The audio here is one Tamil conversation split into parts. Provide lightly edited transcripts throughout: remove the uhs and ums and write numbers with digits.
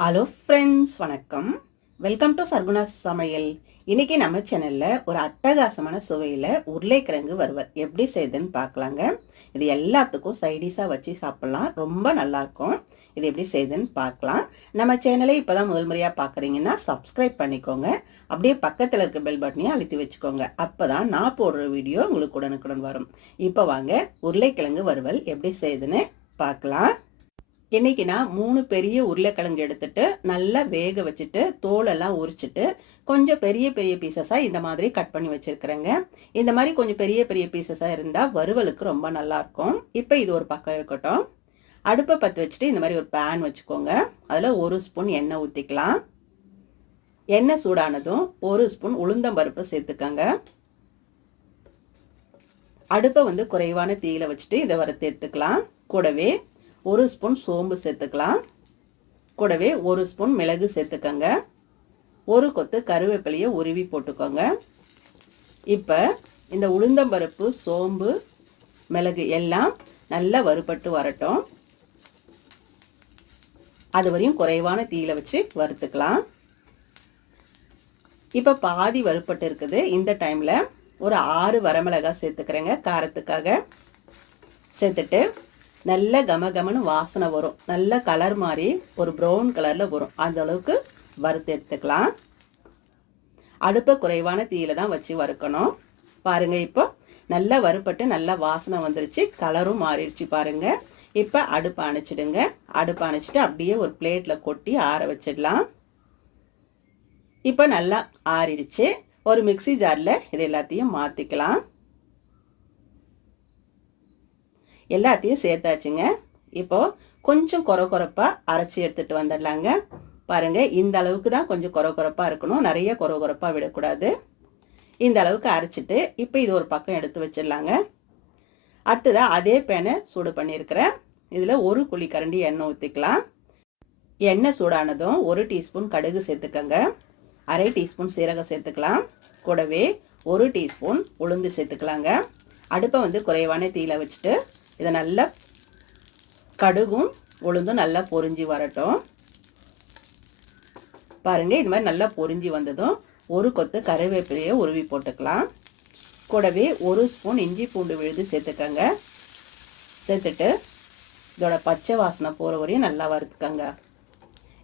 ஹலோ ஃப்ரெண்ட்ஸ், வணக்கம். வெல்கம் டு சர்குணா சமையல். இன்னைக்கு நம்ம சேனல்ல ஒரு அட்டகாசமான சுவையில் உருளைக்கிழங்கு வறுவல் எப்படி செய்யுதுன்னு பார்க்கலாங்க. இது எல்லாத்துக்கும் சைடிஷாக வச்சு சாப்பிட்லாம், ரொம்ப நல்லாயிருக்கும். இது எப்படி செய்யுதுன்னு பார்க்கலாம். நம்ம சேனலை இப்போ தான் முதல் முறையாக பார்க்குறீங்கன்னா சப்ஸ்கிரைப் பண்ணிக்கோங்க. அப்படியே பக்கத்தில் இருக்க பெல் பட்டனையும் அழுத்தி வச்சுக்கோங்க. அப்போ தான் நான் போடுற வீடியோ உங்களுக்கு உடனுக்குடன் வரும். இப்போ வாங்க உருளைக்கிழங்கு வறுவல் எப்படி செய்யுதுன்னு பார்க்கலாம். இன்னைக்கு நான் 3 பெரிய உருளைக்கிழங்கு எடுத்துட்டு நல்லா வேக வச்சுட்டு தோலெல்லாம் உரிச்சிட்டு கொஞ்சம் பெரிய பெரிய பீசஸாக இந்த மாதிரி கட் பண்ணி வச்சிருக்கிறேங்க. இந்த மாதிரி கொஞ்சம் பெரிய பெரிய பீசஸாக இருந்தால் வறுவலுக்கு ரொம்ப நல்லா இருக்கும். இப்போ இது ஒரு பக்கம் இருக்கட்டும். அடுப்பை பற்ற வச்சுட்டு இந்த மாதிரி ஒரு பேன் வச்சுக்கோங்க. அதில் 1 ஸ்பூன் எண்ணெய் ஊற்றிக்கலாம். எண்ணெய் சூடானதும் 1 ஸ்பூன் உளுந்தம்பருப்பு சேர்த்துக்கங்க. அடுப்பை குறைவான தீயில வச்சுட்டு இதை வறுத்து எடுத்துக்கலாம். கூடவே 1 ஸ்பூன் சோம்பு சேர்த்துக்கலாம். கூடவே 1 ஸ்பூன் மிளகு சேர்த்துக்கங்க. 1 கொத்து கருவேப்பிலையை உருவி போட்டுக்கோங்க. இப்போ இந்த உளுந்தம்பருப்பு, சோம்பு, மிளகு எல்லாம் நல்லா வறுபட்டு வரட்டும். அது வரையும் குறைவான தீயில வச்சு வறுத்துக்கலாம். இப்போ பாதி வறுபட்டு இருக்குது. இந்த டைம்ல ஒரு 6 வரமிளகாய் சேர்த்துக்கிறேங்க காரத்துக்காக. சேர்த்துட்டு நல்ல கமகமன்னு வாசனை வரும். நல்ல கலர் மாதிரி ஒரு ப்ரௌன் கலரில் வரும். அந்த அளவுக்கு வறுத்து எடுத்துக்கலாம். அடுப்பை குறைவான தீயில தான் வச்சு வறுக்கணும். பாருங்க, இப்போ நல்லா வறுப்பட்டு நல்லா வாசனை வந்துருச்சு, கலரும் மாறிடுச்சு பாருங்க. இப்போ அடுப்பை அணைச்சிடுங்க. அடுப்பை அணைச்சிட்டு அப்படியே ஒரு பிளேட்டில் கொட்டி ஆற வச்சிடலாம். இப்போ நல்லா ஆறிடுச்சு. ஒரு மிக்சி ஜாரில் இது எல்லாத்தையும் மாற்றிக்கலாம். எல்லாத்தையும் சேர்த்தாச்சுங்க. இப்போ கொஞ்சம் கொரகொரப்பா அரைச்சி எடுத்துட்டு வந்துடலாங்க. பாருங்க, இந்த அளவுக்கு தான் கொஞ்சம் கொரகொரப்பா இருக்கணும், நிறைய கொரகொரப்பா விடக்கூடாது. இந்த அளவுக்கு அரைச்சிட்டு இப்போ இது ஒரு பக்கம் எடுத்து வச்சிடலாங்க. அடுத்ததான் அதே பேனை சூடு பண்ணியிருக்கிறேன். இதில் 1 குழிக்கரண்டி எண்ணெய் ஊற்றிக்கலாம். எண்ணெய் சூடானதும் 1 டீஸ்பூன் கடுகு சேர்த்துக்கங்க. 1/2 டீஸ்பூன் சீரகம் சேர்த்துக்கலாம். கூடவே 1 டீஸ்பூன் உளுந்து சேர்த்துக்கலாங்க. அடுப்பை குறைவான தீயில வச்சுட்டு இதை நல்லா கடுகும் உளுந்தும் நல்லா பொரிஞ்சு வரட்டும். பாருங்க, இது மாதிரி நல்லா பொரிஞ்சு வந்ததும் 1 கொத்து கருவேப்பிலையை உருவி போட்டுக்கலாம். கூடவே 1 ஸ்பூன் இஞ்சி பூண்டு விழுது சேர்த்துக்கங்க. சேர்த்துட்டு இதோட பச்சை வாசனை போகிற வரையும் நல்லா வறுத்துக்கங்க.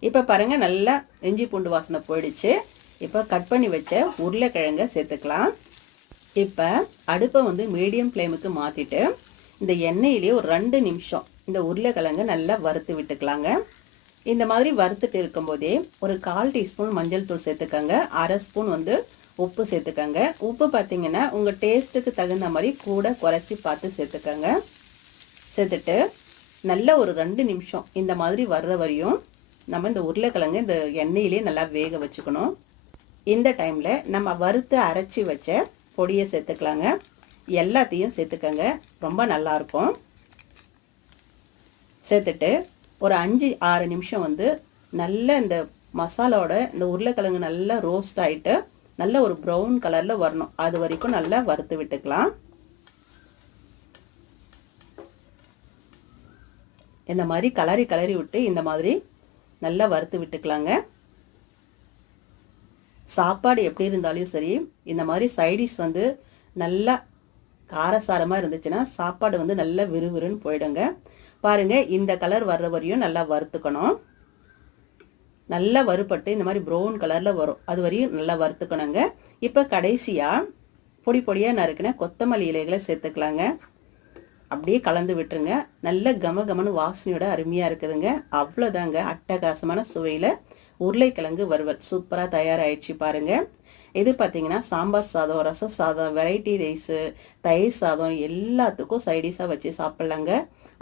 இப்போ பாருங்க, நல்லா இஞ்சி பூண்டு வாசனை போயிடுச்சு. இப்போ கட் பண்ணி வச்ச உருளைக்கிழங்கை சேர்த்துக்கலாம். இப்போ அடுப்பை மீடியம் ஃப்ளேமுக்கு மாற்றிட்டு இந்த எண்ணெயிலேயே ஒரு 2 நிமிஷம் இந்த உருளைக்கிழங்கு நல்லா வறுத்து விட்டுக்கலாங்க. இந்த மாதிரி வறுத்துட்டு இருக்கும்போதே ஒரு 1/4 டீஸ்பூன் மஞ்சள் தூள் சேர்த்துக்கங்க. 1/2 ஸ்பூன் உப்பு சேர்த்துக்கங்க. உப்பு பார்த்தீங்கன்னா உங்கள் டேஸ்ட்டுக்கு தகுந்த மாதிரி கூட குறைச்சி பார்த்து சேர்த்துக்கங்க. சேர்த்துட்டு நல்லா ஒரு 2 நிமிஷம் இந்த மாதிரி வர்ற வரையும் நம்ம இந்த உருளைக்கிழங்கு இந்த எண்ணெயிலே நல்லா வேக வச்சுக்கணும். இந்த டைமில் நம்ம வறுத்து அரைச்சி வச்ச பொடியை சேர்த்துக்கலாங்க. எல்லாத்தையும் சேர்த்துக்கங்க, ரொம்ப நல்லாயிருக்கும். சேர்த்துட்டு ஒரு 5-6 நிமிஷம் நல்ல இந்த மசாலாவோட இந்த உருளைக்கிழங்கு நல்லா ரோஸ்ட் ஆகிட்டு நல்ல ஒரு ப்ரௌன் கலரில் வரணும். அது வரைக்கும் நல்லா வறுத்து விட்டுக்கலாம். இந்த மாதிரி கிளறி விட்டு இந்த மாதிரி நல்லா வறுத்து விட்டுக்கலாங்க. சாப்பாடு எப்படி இருந்தாலும் சரி, இந்த மாதிரி சைடிஷ் நல்லா காரசாரமாக இருந்துச்சுன்னா சாப்பாடு நல்லா விறுவிறுன்னு போயிடுங்க. பாருங்க, இந்த கலர் வர்ற வரையும் நல்லா வறுத்துக்கணும். நல்லா வறுப்பட்டு இந்த மாதிரி ப்ரௌன் கலரில் வரும், அது வரையும் நல்லா வறுத்துக்கணுங்க. இப்போ கடைசியாக பொடி பொடியாக நறுக்கின கொத்தமல்லி இலைகளை சேர்த்துக்கலாங்க. அப்படியே கலந்து விட்டுருங்க. நல்ல கமகமன்னு வாசனையோட அருமையாக இருக்குதுங்க. அவ்வளோதாங்க, அட்டகாசமான சுவையில் உருளைக்கிழங்கு வறுவல் சூப்பராக தயாராகிடுச்சு பாருங்க. இது பார்த்தீங்கன்னா சாம்பார் சாதம், ரசம் சாதம், வெரைட்டி ரைஸு, தயிர் சாதம் எல்லாத்துக்கும் சைடிஷாக வச்சு சாப்பிட்லாங்க.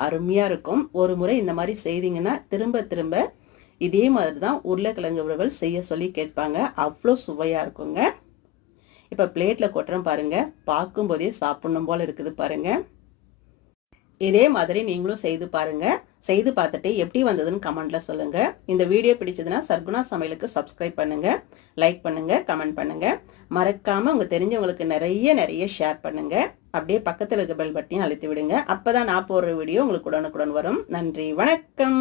அருமையாக இருக்கும். ஒரு முறை இந்த மாதிரி செய்தீங்கன்னா திரும்ப திரும்ப இதே மாதிரி தான் உருளைக்கிழங்கு வறுவல் செய்ய சொல்லி கேட்பாங்க. அவ்வளோ சுவையாக இருக்குங்க. இப்போ பிளேட்டில் கொட்டுறேன் பாருங்க. பார்க்கும்போதே சாப்பிடணும் போல் இருக்குது பாருங்க. இதே மாதிரி நீங்களும் செய்து பாருங்க. செய்து பார்த்துட்டு எப்படி வந்ததுன்னு கமெண்ட்ல சொல்லுங்க. இந்த வீடியோ பிடிச்சதுன்னா சர்குணா சமையலுக்கு சப்ஸ்கிரைப் பண்ணுங்க, லைக் பண்ணுங்க, கமெண்ட் பண்ணுங்க. மறக்காம உங்க தெரிஞ்சவங்களுக்கு நிறைய ஷேர் பண்ணுங்க. அப்படியே பக்கத்தில் இருக்க பெல் பட்டனையும் அழுத்தி விடுங்க. அப்பதான் நான் போடுற வீடியோ உங்களுக்கு உடனுக்குடன் வரும். நன்றி, வணக்கம்.